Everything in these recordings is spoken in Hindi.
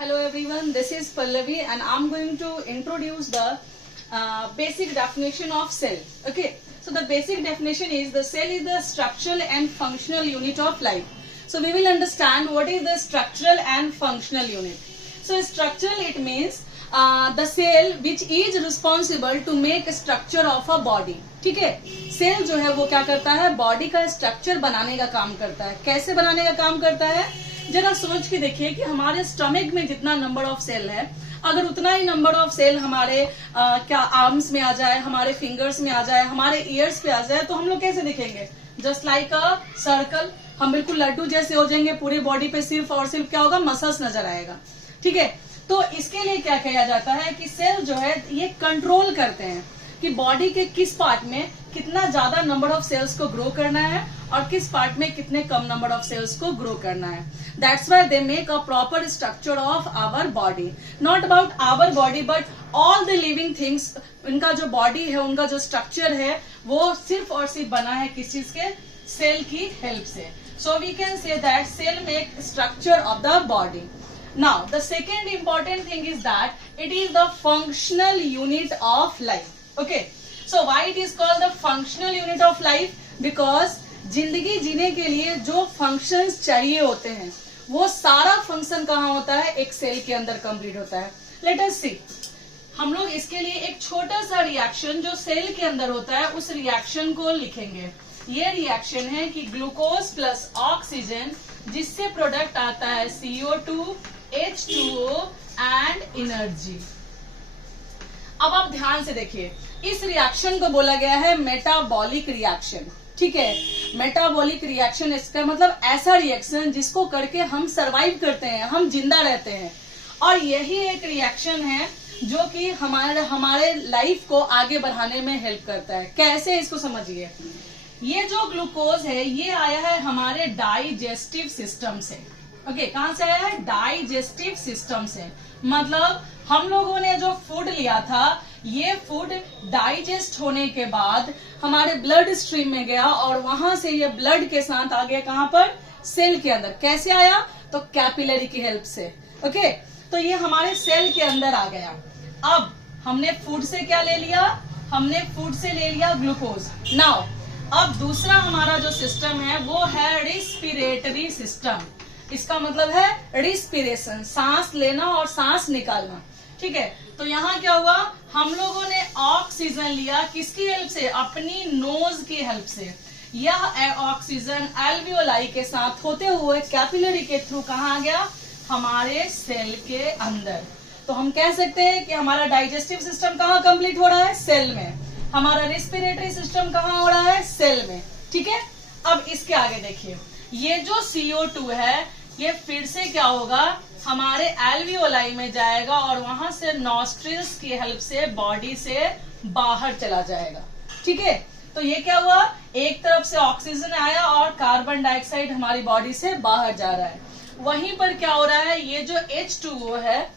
Hello everyone, this is Pallavi and I'm going to introduce the basic definition of cell. Okay, so the basic definition is the cell is the structural and functional unit of life. So we will understand what is the structural and functional unit. So structural it means the cell which is responsible to make structure of a body. ठीक है, सेल जो है वो क्या करता है, बॉडी का स्ट्रक्चर बनाने का काम करता है. कैसे बनाने का काम करता है, जरा सोच के देखिए कि हमारे स्टमक में जितना नंबर ऑफ सेल है, अगर उतना ही नंबर ऑफ सेल हमारे क्या आर्म्स में आ जाए, हमारे फिंगर्स में आ जाए, हमारे ईयर्स पे आ जाए, तो हम लोग कैसे दिखेंगे, जस्ट लाइक अ सर्कल. हम बिल्कुल लड्डू जैसे हो जाएंगे, पूरी बॉडी पे सिर्फ और सिर्फ क्या होगा, मसल्स नजर आएगा. ठीक है, तो इसके लिए क्या किया जाता है कि सेल जो है ये कंट्रोल करते हैं कि बॉडी के किस पार्ट में कितना ज्यादा नंबर ऑफ सेल्स को ग्रो करना है और किस पार्ट में कितने कम नंबर ऑफ सेल्स को ग्रो करना है. That's why they make a proper structure of our body. Not about our body but all the living things. इनका जो बॉडी है, उनका जो स्ट्रक्चर है, वो सिर्फ और सिर्फ बना है किस चीज के, सेल की हेल्प से. So we can say that cell make structure of the body. Now, the second important thing is that it is the functional unit of life. Okay, so why it is called the functional unit of life? Because जिंदगी जीने के लिए जो फंक्शंस चाहिए होते हैं, वो सारा फंक्शन कहाँ होता है, एक सेल के अंदर कंप्लीट होता है. लेट अस सी, हम लोग इसके लिए एक छोटा सा रिएक्शन जो सेल के अंदर होता है, उस रिएक्शन को लिखेंगे. ये रिएक्शन है कि ग्लूकोज प्लस ऑक्सीजन, जिससे प्रोडक्ट आता है CO2, H2O एंड एनर्जी. अब आप ध्यान से देखिए, इस रिएक्शन को बोला गया है मेटाबॉलिक रिएक्शन. ठीक है, मेटाबॉलिक रिएक्शन इसका मतलब ऐसा रिएक्शन जिसको करके हम सरवाइव करते हैं, हम जिंदा रहते हैं. और यही एक रिएक्शन है जो कि हमारे लाइफ को आगे बढ़ाने में हेल्प करता है. कैसे, इसको समझिए. ये जो ग्लूकोज है ये आया है हमारे डाइजेस्टिव सिस्टम से. ओके, कहाँ से आया है, डाइजेस्टिव सिस्टम से. मतलब हम लोगों ने जो फूड लिया था, ये फूड डाइजेस्ट होने के बाद हमारे ब्लड स्ट्रीम में गया और वहां से ये ब्लड के साथ आ गया कहाँ पर, सेल के अंदर. कैसे आया, तो कैपिलरी की हेल्प से. ओके, तो ये हमारे सेल के अंदर आ गया. अब हमने फूड से क्या ले लिया, हमने फूड से ले लिया ग्लूकोज. नाउ अब दूसरा हमारा जो सिस्टम है वो है रिस्पिरेटरी सिस्टम. इसका मतलब है रिस्पिरेशन, सांस लेना और सांस निकालना. ठीक है, तो यहाँ क्या हुआ, हम लोगों ने ऑक्सीजन लिया किसकी हेल्प से, अपनी नोज की हेल्प से. यह ऑक्सीजन एल्वियोलाई के साथ होते हुए कैपिलरी के थ्रू कहाँ आ गया, हमारे सेल के अंदर. तो हम कह सकते हैं कि हमारा डाइजेस्टिव सिस्टम कहाँ कंप्लीट हो रहा है, सेल में. हमारा रेस्पिरेटरी सिस्टम कहाँ हो रहा है, सेल में. ठीक है, अब इसके आगे देखिए, ये जो CO2 है ये फिर से क्या होगा, हमारे एल्वियोलाई में जाएगा और वहां से नॉस्ट्रिल्स की हेल्प से बॉडी से बाहर चला जाएगा. ठीक है, तो ये क्या हुआ, एक तरफ से ऑक्सीजन आया और कार्बन डाइऑक्साइड हमारी बॉडी से बाहर जा रहा है. वहीं पर क्या हो रहा है, ये जो H2O है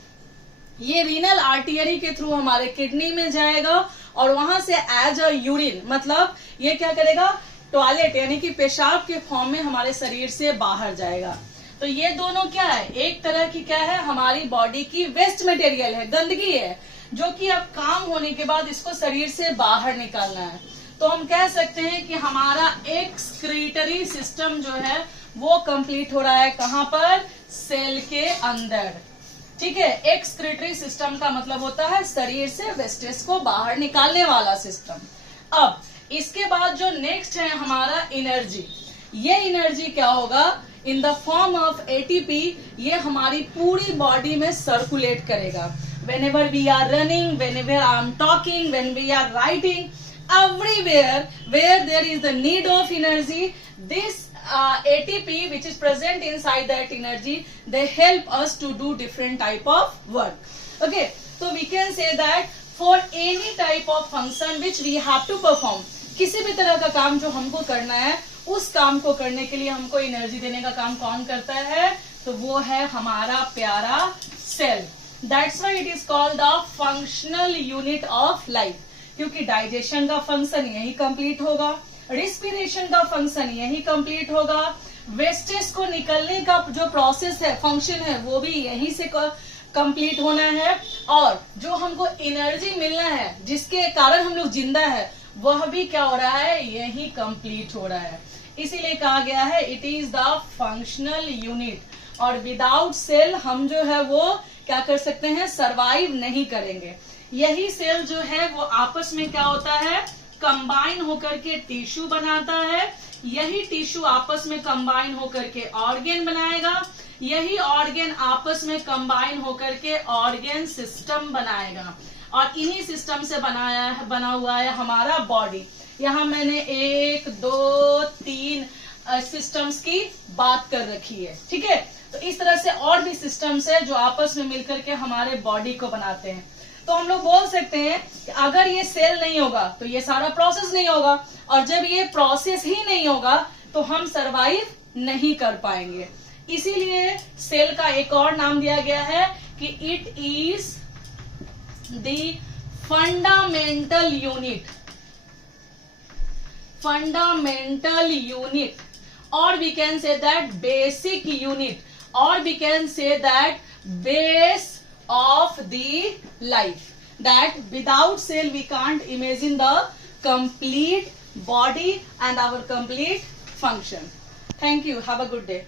ये रीनल आर्टियरी के थ्रू हमारे किडनी में जाएगा और वहां से एज अ यूरिन, मतलब ये क्या करेगा, टॉयलेट यानी कि पेशाब के फॉर्म में हमारे शरीर से बाहर जाएगा. तो ये दोनों क्या है, एक तरह की क्या है, हमारी बॉडी की वेस्ट मटेरियल है, गंदगी है, जो कि अब काम होने के बाद इसको शरीर से बाहर निकालना है. तो हम कह सकते हैं कि हमारा एक्सक्रीटरी सिस्टम जो है वो कंप्लीट हो रहा है कहाँ पर, सेल के अंदर. ठीक है, एक्सक्रीटरी सिस्टम का मतलब होता है शरीर से वेस्टेज को बाहर निकालने वाला सिस्टम. अब इसके बाद जो नेक्स्ट है हमारा एनर्जी. ये एनर्जी क्या होगा, in the form of ATP. ये हमारी पूरी बॉडी में सर्कुलेट करेगा. whenever we are running, whenever I am talking, when we are writing, everywhere where there is the need of energy, this ATP which is present inside that energy, they help us to do different type of work. Okay, so we can say that for any type of function which we have to perform, किसी भी तरह का काम जो हमको करना है, उस काम को करने के लिए हमको एनर्जी देने का काम कौन करता है, तो वो है हमारा प्यारा cell. That's why it is called the functional unit of life. क्योंकि डाइजेशन का फंक्शन यही कंप्लीट होगा, रिस्पिरेशन का फंक्शन यही कंप्लीट होगा, वेस्टेज को निकलने का जो प्रोसेस है, फंक्शन है, वो भी यहीं से कंप्लीट होना है। और जो हमको एनर्जी मिलना है, जिसके कारण हम लोग जिंदा है, वह भी क्या हो रहा है, यही कंप्लीट हो रहा है। इसीलिए कहा गया है it is the functional unit. और विदाउट सेल हम जो है वो क्या कर सकते हैं, सरवाइव नहीं करेंगे। यही सेल जो है वो आपस में क्या होता है, कंबाइन होकर के टिश्यू बनाता है। यही टिश्यू आपस में कंबाइन होकर के ऑर्गेन बनाएगा। यही ऑर्गेन आपस में कंबाइन होकर के ऑर्गेन सिस्टम बनाएगा। और इन्हीं सिस्टम से बना हुआ है हमारा बॉडी। यहाँ मैंने 1, 2, 3 सिस्टम्स की बात कर रखी है, ठीक है। तो इस तरह से और भी सिस्टम्स है जो आपस में मिलकर के हमारे बॉडी को बनाते हैं। तो हम लोग बोल सकते हैं कि अगर ये सेल नहीं होगा तो ये सारा प्रोसेस नहीं होगा, और जब ये प्रोसेस ही नहीं होगा तो हम सरवाइव नहीं कर पाएंगे। इसीलिए सेल का एक और नाम दिया गया है कि it is the fundamental unit, or we can say that basic unit, or we can say that base of the life. That without cell we can't imagine the complete body and our complete function. Thank you. Have a good day.